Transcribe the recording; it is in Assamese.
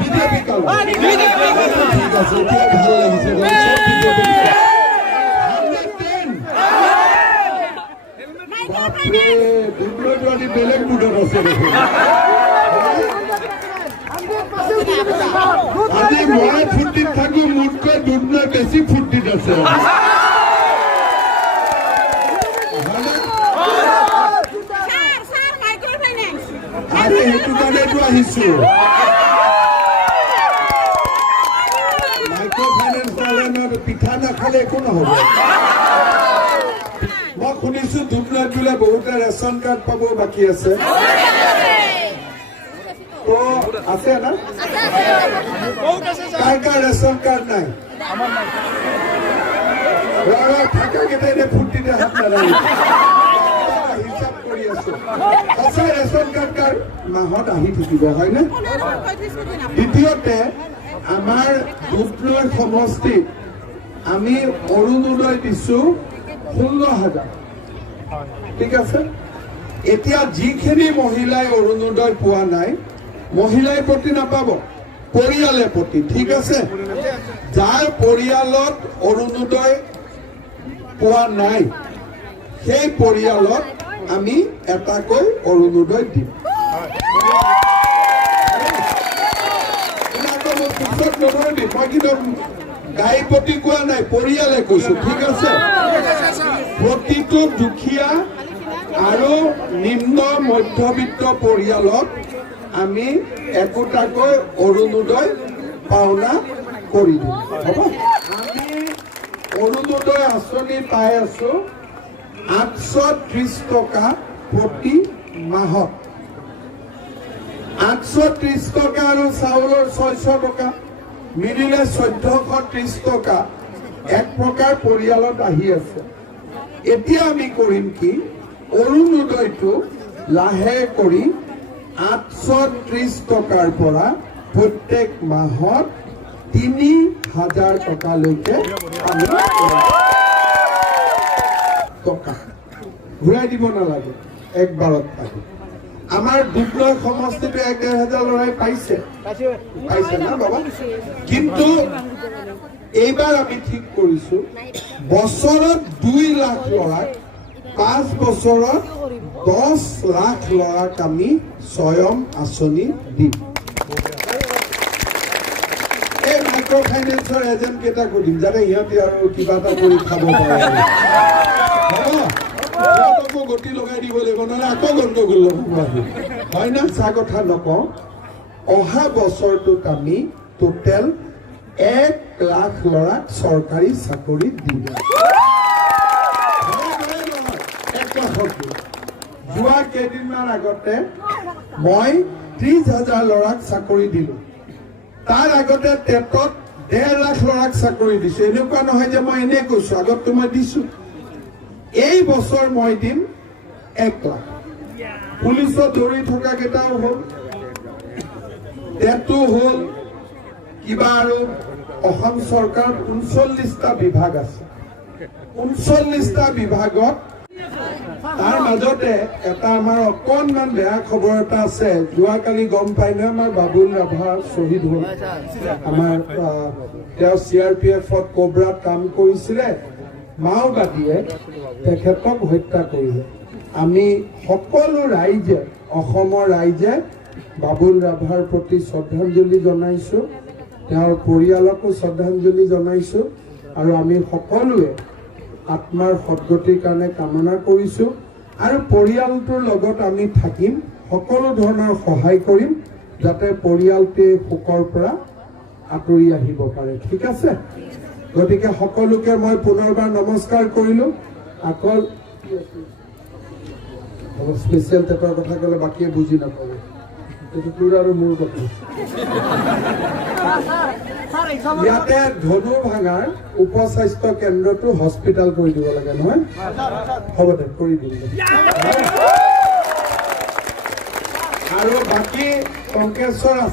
বিজেপি কাল ঠিক আছে এতিয়া ভাল লাগিছে বিজেপি বাপৰে বেলেগ মুডত আছে দেখোন আজি মই ফূৰ্তিত থাকো মোতকৈ দুধনৈ বেছি ফূৰ্তিত আছে আৰে সেইটো কাৰণেতো আহিছো মাইক্ৰ ফাইনেন্স নালানৰ পিঠা নাখালে একো নহব মই শুনিছো দুধনৈত বোলে বহুতে ৰেচন কাৰ্ড পাব বাকী আছে তো আছে না কাৰ ৰেচন কাৰ্ড নাই থাকা কেইটা ফূৰ্তিতে হাত নালাগে হিচাপ কৰি আছো সঁচা ৰেচন কাৰ্ড কাৰ মাহত আহি থাকিব হয়নে দ্বিতীয়তে আমাৰ দুধনৈ সমষ্টিত আমি অৰুণোদয় দিছো 16,000 ঠিক আছে এতিয়া যিখিনি মহিলাই অৰুণোদয় পোৱা নাই মহিলাই প্ৰতি নাপাব পৰিয়ালে প্ৰতি ঠিক আছে যাৰ পৰিয়ালত অৰুণোদয় পোৱা নাই সেই পৰিয়ালত আমি এটাকৈ অৰুণোদয় দিম মই কিন্তু গাই প্ৰতি কোৱা নাই পৰিয়ালে কৈছো ঠিক আছে প্ৰতিটো দুখীয়া আৰু নিম্ন মধ্যবিত্ত পৰিয়ালত আমি একোটাকৈ অৰুণোদয় পাওনা কৰি দিম হ'ব আমি অৰুণোদয় আঁচনি পাই আছো 830 টকা প্ৰতি মাহত 830 টকা আৰু চাউলৰ 600 টকা মিলিলে 1430 টকা এক প্ৰকাৰ পৰিয়ালত আহি আছে এতিয়া আমি কৰিম কি অৰুণোদয়টো লাহে কৰি 830 টকাৰ পৰা প্ৰত্যেক মাহত 3,000 টকালৈকে আমি টকা ঘূৰাই দিব নালাগে একবাৰত পাই আমাৰ দুধনৈ সমষ্টিটো 1,500 লৰাই পাইছে না বাবা কিন্তু এইবাৰ আমি ঠিক কৰিছো বছৰত 2 লাখ লৰাক 5 বছৰত 10 লাখ লৰাক আমি স্বয়ং আঁচনি দিম এই মাইক্ৰ ফাইনেন্সৰ এজেণ্ট কেইটা কৰিম যাতে সিহঁতে আৰু কিবা এটা কৰি খাব পাৰে গতি লগাই দিব লাগিব নহলে আকৌ গণ্ডগোল হয় না চা কথা নকওঁ অহা বছৰটোত আমি টোটেল 1 লাখ লৰাক চৰকাৰী চাকৰি দিম যোৱা কেইদিনমান আগতে মই 30,000 লৰাক চাকৰি দিলো তাৰ আগতে টেটত 1.5 লাখ লৰাক চাকৰি দিছো এনেকুৱা নহয় যে মই এনে কৈছো আগততো মই দিছো এই বছৰ মই দিম 1 লাখ পুলিচত ধৰি থকা কেইটাও হ'ল টেটটো হ'ল কিবা আৰু অসম চৰকাৰ 39টা বিভাগ আছে 39টা বিভাগত তাৰ মাজতে এটা আমাৰ অকণমান বেয়া খবৰ এটা আছে যোৱাকালি গম পাই নহয় আমাৰ বাবুল ৰাভা শ্বহীদ হ'ল আমাৰ তেওঁ CRPFত কোবৰাত কাম কৰিছিলে মাওবাদীয়ে তেখেতক হত্যা কৰিলে আমি সকলো ৰাইজে অসমৰ ৰাইজে বাবুল ৰাভাৰ প্ৰতি শ্ৰদ্ধাঞ্জলি জনাইছো তেওঁৰ পৰিয়ালকো শ্ৰদ্ধাঞ্জলি জনাইছো আৰু আমি সকলোৱে আত্মাৰ সদ্গতিৰ কাৰণে কামনা কৰিছো আৰু পৰিয়ালটোৰ লগত আমি থাকিম সকলো ধৰণৰ সহায় কৰিম যাতে পৰিয়ালটোৱে শোকৰ পৰা আঁতৰি আহিব পাৰে ঠিক আছে গতিকে সকলোকে মই পুনৰবাৰ নমস্কাৰ কৰিলো আকৌ স্পেচিয়েল টেটৰ কথা ক'লে বাকীয়ে বুজি নাপাব এইটো তোৰ আৰু মোৰ কথা ইয়াতে ধনু ভাঙাৰ উপস্বাস্থ্য কেন্দ্ৰটো হস্পিটেল কৰি দিব লাগে নহয় হ'ব দে কৰি দিম আৰু বাকী টংকেশ্বৰ